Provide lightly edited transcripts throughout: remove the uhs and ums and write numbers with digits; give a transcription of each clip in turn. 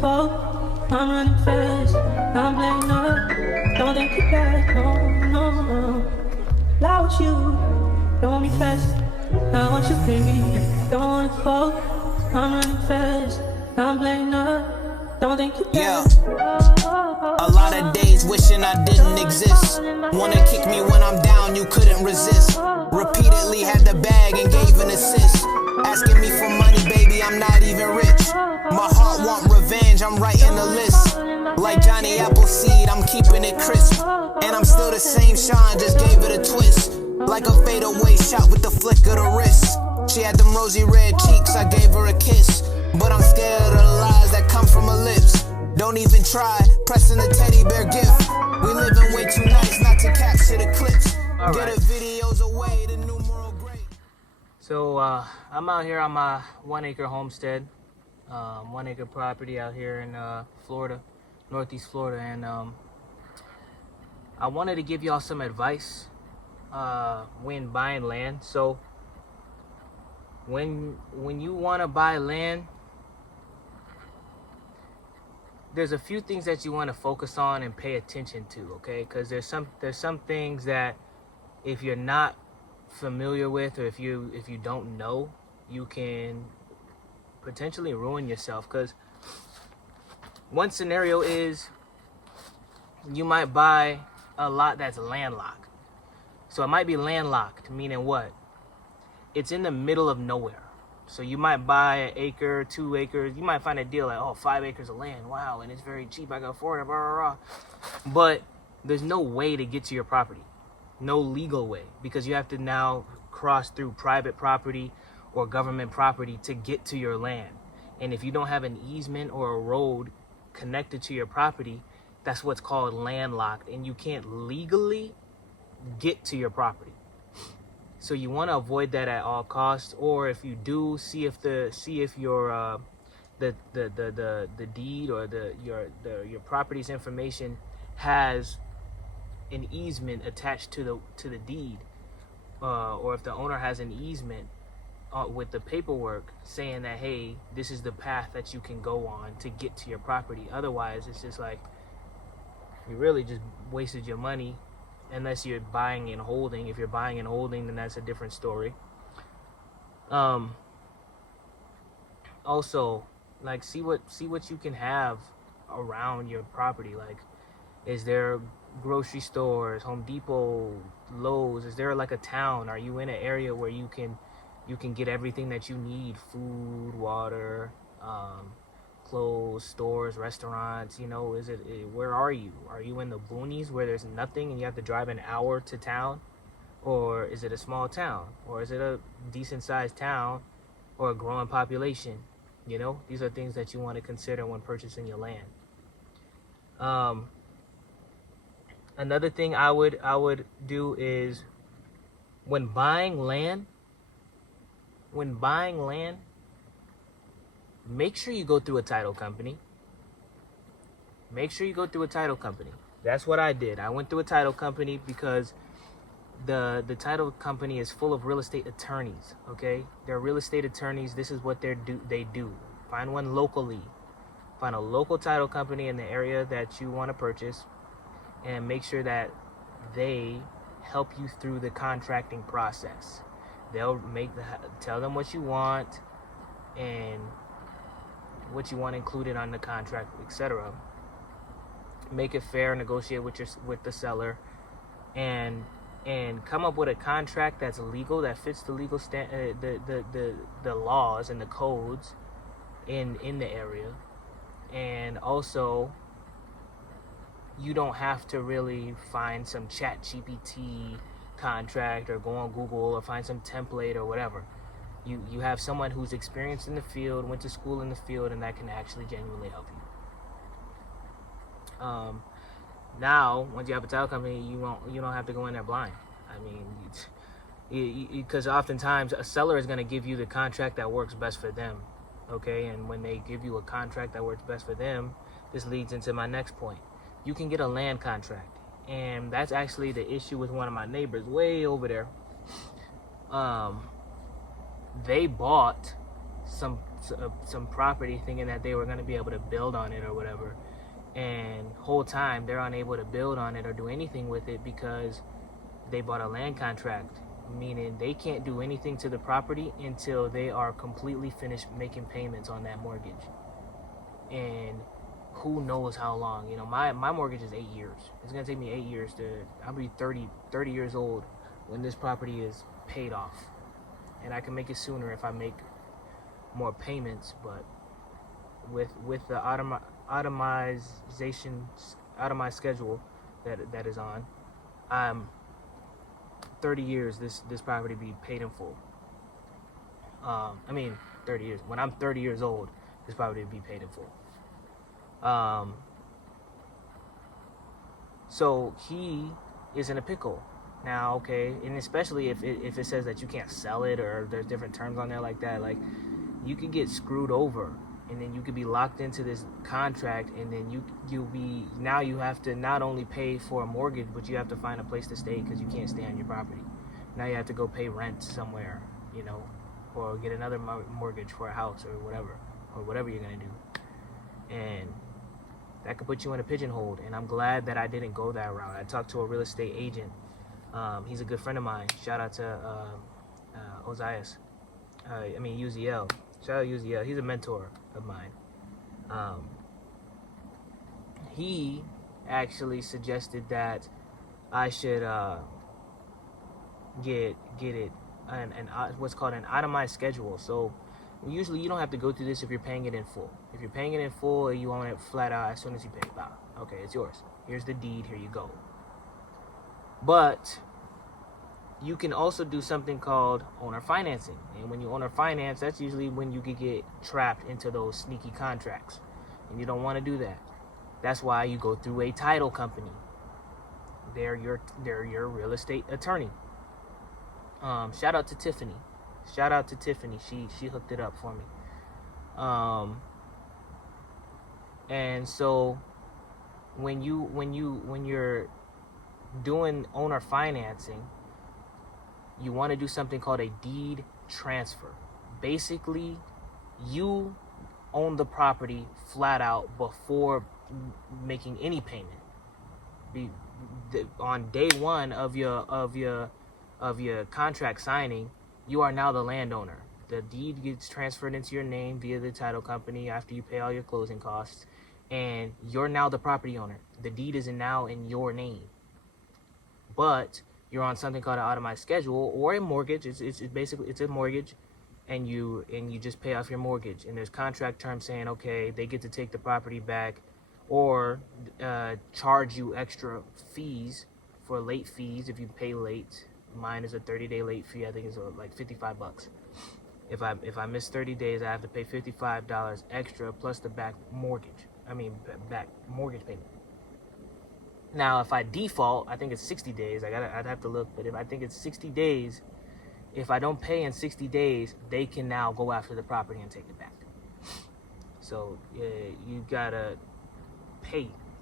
fault. I'm running fast, I'm playing up. Don't think you back, no. Lie with you, don't want me fast. I want you, baby. Don't want to fall. I'm running fast, I'm playing up. Don't think you back. A lot of days wishing I didn't exist. Wanna kick me when I'm down, you couldn't resist. Repeatedly had the bag and gave an assist. Asking me for money, baby, I'm not even rich. My heart want revenge, I'm writing a list. Like Johnny Appleseed, I'm keeping it crisp. And I'm still the same Sean, just gave it a twist. Like a fadeaway shot with the flick of the wrist. She had them rosy red cheeks, I gave her a kiss. But I'm scared of the lies that come from her lips. Don't even try pressing the teddy bear gift. We living way too nice not to capture the clips. Get the videos away, the numeral great. So I'm out here on my 1 acre homestead, 1 acre property out here in Florida, Northeast Florida, and I wanted to give y'all some advice when buying land. So when you want to buy land, there's a few things that you want to focus on and pay attention to, okay? Because there's some things that if you're not familiar with, or if you don't know, you can potentially ruin yourself. Because one scenario is you might buy a lot that's landlocked. So it might be landlocked, meaning what? It's in the middle of nowhere. So you might buy an acre, 2 acres. You might find a deal like, 5 acres of land. Wow, and it's very cheap. I can afford it, blah, blah, blah. But there's no way to get to your property. No legal way. Because you have to now cross through private property or government property to get to your land. And if you don't have an easement or a road connected to your property, that's what's called landlocked. And you can't legally get to your property. So you want to avoid that at all costs, or if you do, see if your the deed or your property's information has an easement attached to the deed, or if the owner has an easement with the paperwork saying that, hey, this is the path that you can go on to get to your property. Otherwise, it's just like you really just wasted your money. Unless you're buying and holding. If you're buying and holding, then that's a different story. Also, like, see what you can have around your property. Like, is there grocery stores, Home Depot, Lowe's? Is there like a town? Are you in an area where you can get everything that you need? Food, water, clothes, stores, restaurants, where are you? Are you in the boonies where there's nothing and you have to drive an hour to town? Or is it a small town? Or is it a decent sized town or a growing population? These are things that you want to consider when purchasing your land. Another thing I would do is when buying land, make sure you go through a title company. That's what I did. I went through a title company because the title company is full of real estate attorneys, okay? They're real estate attorneys. This is what they do. Find one locally. Find a local title company in the area that you want to purchase, and make sure that they help you through the contracting process. They'll tell them what you want and what you want included on the contract, etc. Make it fair, negotiate with the seller, and come up with a contract that's legal, that fits the legal the laws and the codes in the area. And also, you don't have to really find some ChatGPT contract or go on Google or find some template or whatever. You have someone who's experienced in the field, went to school in the field, and that can actually genuinely help you. Now, once you have a title company, you don't have to go in there blind. I mean, because oftentimes a seller is going to give you the contract that works best for them, okay? And when they give you a contract that works best for them, this leads into my next point. You can get a land contract, and that's actually the issue with one of my neighbors way over there. They bought some some property thinking that they were going to be able to build on it or whatever, and whole time they're unable to build on it or do anything with it because they bought a land contract, meaning they can't do anything to the property until they are completely finished making payments on that mortgage. And who knows how long. You know, my mortgage is 8 years. It's going to take me 8 years I'll be 30 years old when this property is paid off. And I can make it sooner if I make more payments, but with the automized schedule that is on, 30 years this property be paid in full. 30 years. When I'm 30 years old, this property will be paid in full. So he is in a pickle now, okay, and especially if it says that you can't sell it or there's different terms on there like that, like you could get screwed over, and then you could be locked into this contract, and then you have to not only pay for a mortgage, but you have to find a place to stay because you can't stay on your property. Now you have to go pay rent somewhere, you know, or get another mortgage for a house or whatever you're gonna do, and that could put you in a pigeonhole. And I'm glad that I didn't go that route. I talked to a real estate agent. He's a good friend of mine. Shout out to Ozias. UZL. Shout out UZL. He's a mentor of mine. He actually suggested that I should get it what's called an itemized schedule. So usually you don't have to go through this if you're paying it in full. If you're paying it in full, you own it flat out as soon as you pay. Okay, it's yours. Here's the deed. Here you go. But you can also do something called owner financing. And when you owner finance, that's usually when you could get trapped into those sneaky contracts. And you don't want to do that. That's why you go through a title company. They're your real estate attorney. Shout out to Tiffany. She hooked it up for me. And so when you're doing owner financing, you want to do something called a deed transfer. Basically, you own the property flat out before making any payment. On day one of your contract signing, you are now the landowner. The deed gets transferred into your name via the title company after you pay all your closing costs, and you're now the property owner. The deed is now in your name, but you're on something called an automized schedule or a mortgage. It's basically a mortgage, and you just pay off your mortgage. And there's contract terms saying, okay, they get to take the property back, or charge you extra fees for late fees if you pay late. Mine is a 30-day late fee. I think it's like $55. If I miss 30 days, I have to pay $55 extra plus the back mortgage payment. Now, if I default, I think it's 60 days. I'd have to look, but if I think it's 60 days, if I don't pay in 60 days, they can now go after the property and take it back. So you gotta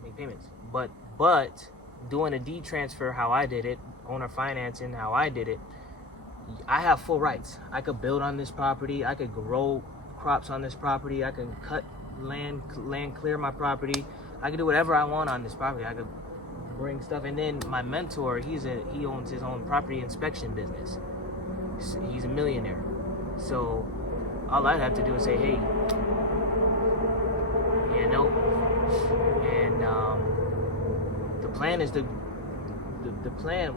make payments. But doing a deed transfer, how I did it, owner financing, how I did it, I have full rights. I could build on this property. I could grow crops on this property. I can cut land clear my property. I could do whatever I want on this property. I could bring stuff. And then my mentor, he owns his own property inspection business. He's a millionaire. So all I'd have to do is say, hey, you know, and the plan is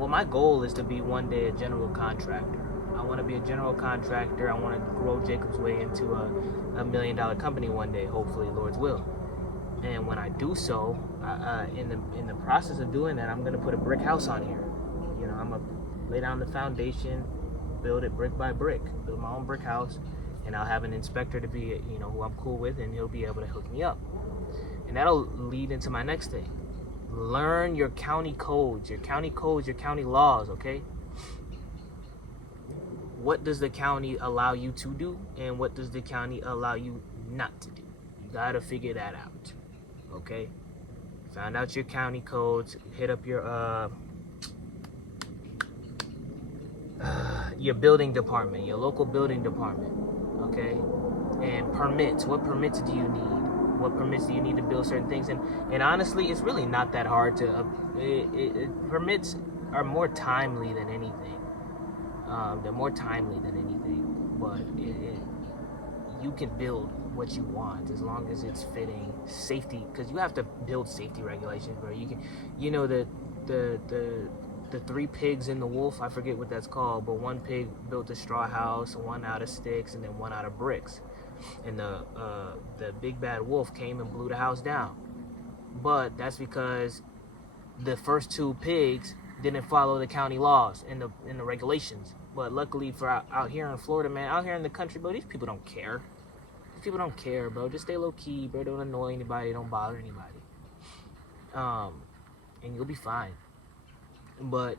my goal is to be one day a general contractor. I want to be a general contractor. I want to grow Jacob's Way into a $1 million company one day, hopefully, Lord's will. And when I do so, in the process of doing that, I'm gonna put a brick house on here. You know, I'm gonna lay down the foundation, build it brick by brick, build my own brick house, and I'll have an inspector to be, you know, who I'm cool with, and he'll be able to hook me up. And that'll lead into my next thing. Learn your county codes, your county laws, okay? What does the county allow you to do, and what does the county allow you not to do? You gotta figure that out, okay? Find out your county codes, hit up your building department, your local building department, okay? And permits. What permits do you need? What permits do you need to build certain things? And honestly, it's really not that hard to. Permits are more timely than anything. They're more timely than anything. But you can build what you want as long as it's fitting safety, because you have to build safety regulations, bro. You can, the 3 pigs in the wolf, I forget what that's called, but one pig built a straw house, one out of sticks, and then one out of bricks. And the big bad wolf came and blew the house down. But that's because the first 2 pigs didn't follow the county laws and the regulations. But luckily for out here in Florida, man, out here in the country, bro, these people don't care. These people don't care, bro. Just stay low key, bro. Don't annoy anybody. Don't bother anybody. And you'll be fine. But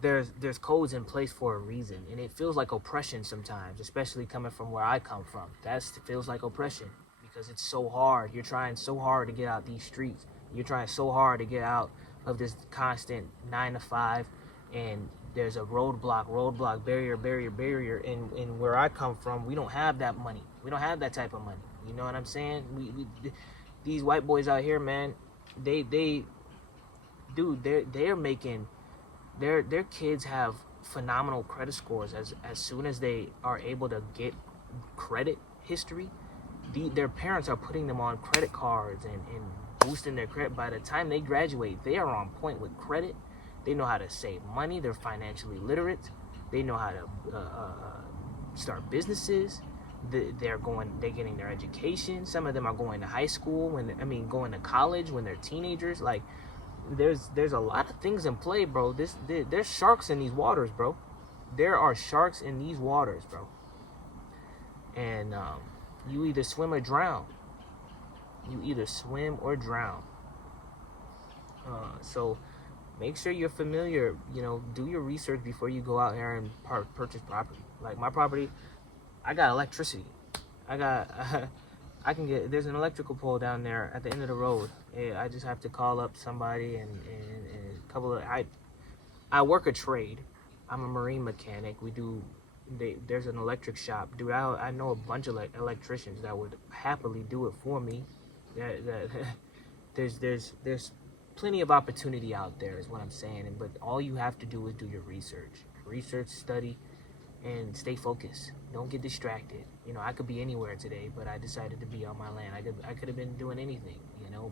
there's codes in place for a reason, and it feels like oppression sometimes, especially coming from where I come from. It feels like oppression because it's so hard. You're trying so hard to get out these streets. You're trying so hard to get out of this constant 9 to 5, and there's a roadblock, barrier. And where I come from, we don't have that money. We don't have that type of money. You know what I'm saying? These white boys out here, man, they're making their kids have phenomenal credit scores as soon as they are able to get credit history. Their parents are putting them on credit cards and boosting their credit. By the time they graduate, they are on point with credit. They know how to save money. They're financially literate. They know how to start businesses. They're getting their education. Some of them are going to high school going to college when they're teenagers. Like, there's a lot of things in play, bro. There's sharks in these waters, bro. There are sharks in these waters, bro. And you either swim or drown. So make sure you're familiar. Do your research before you go out here and purchase property. Like my property, I got electricity. There's an electrical pole down there at the end of the road. I just have to call up somebody and a couple of, I work a trade. I'm a marine mechanic. There's an electric shop. Dude, I know a bunch of electricians that would happily do it for me. There's plenty of opportunity out there is what I'm saying. But all you have to do is do your research, study, and stay focused. Don't get distracted. I could be anywhere today, but I decided to be on my land. I could have been doing anything,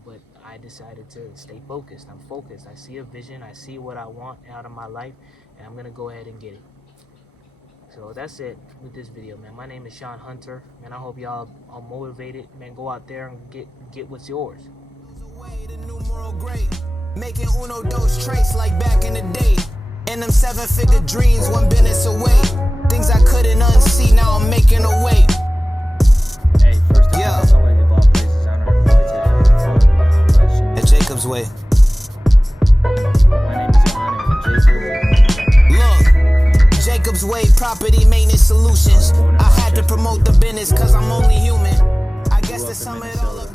but I decided to stay focused. I'm focused. I see a vision. I see what I want out of my life, and I'm going to go ahead and get it. So that's it with this video, man. My name is Sean Hunter, and I hope y'all are motivated. Man, go out there and get what's yours. Making uno dos trace like back in the day. And them 7-figure dreams, 1 business away. Things I couldn't unsee, now I'm making a way. Hey, first time someone in all places, I don't know at Jacob's Way. My name is Johanna from Look, Jacob's Way Property Maintenance Solutions. I had to promote the business cause I'm only human. I guess to sum it all up,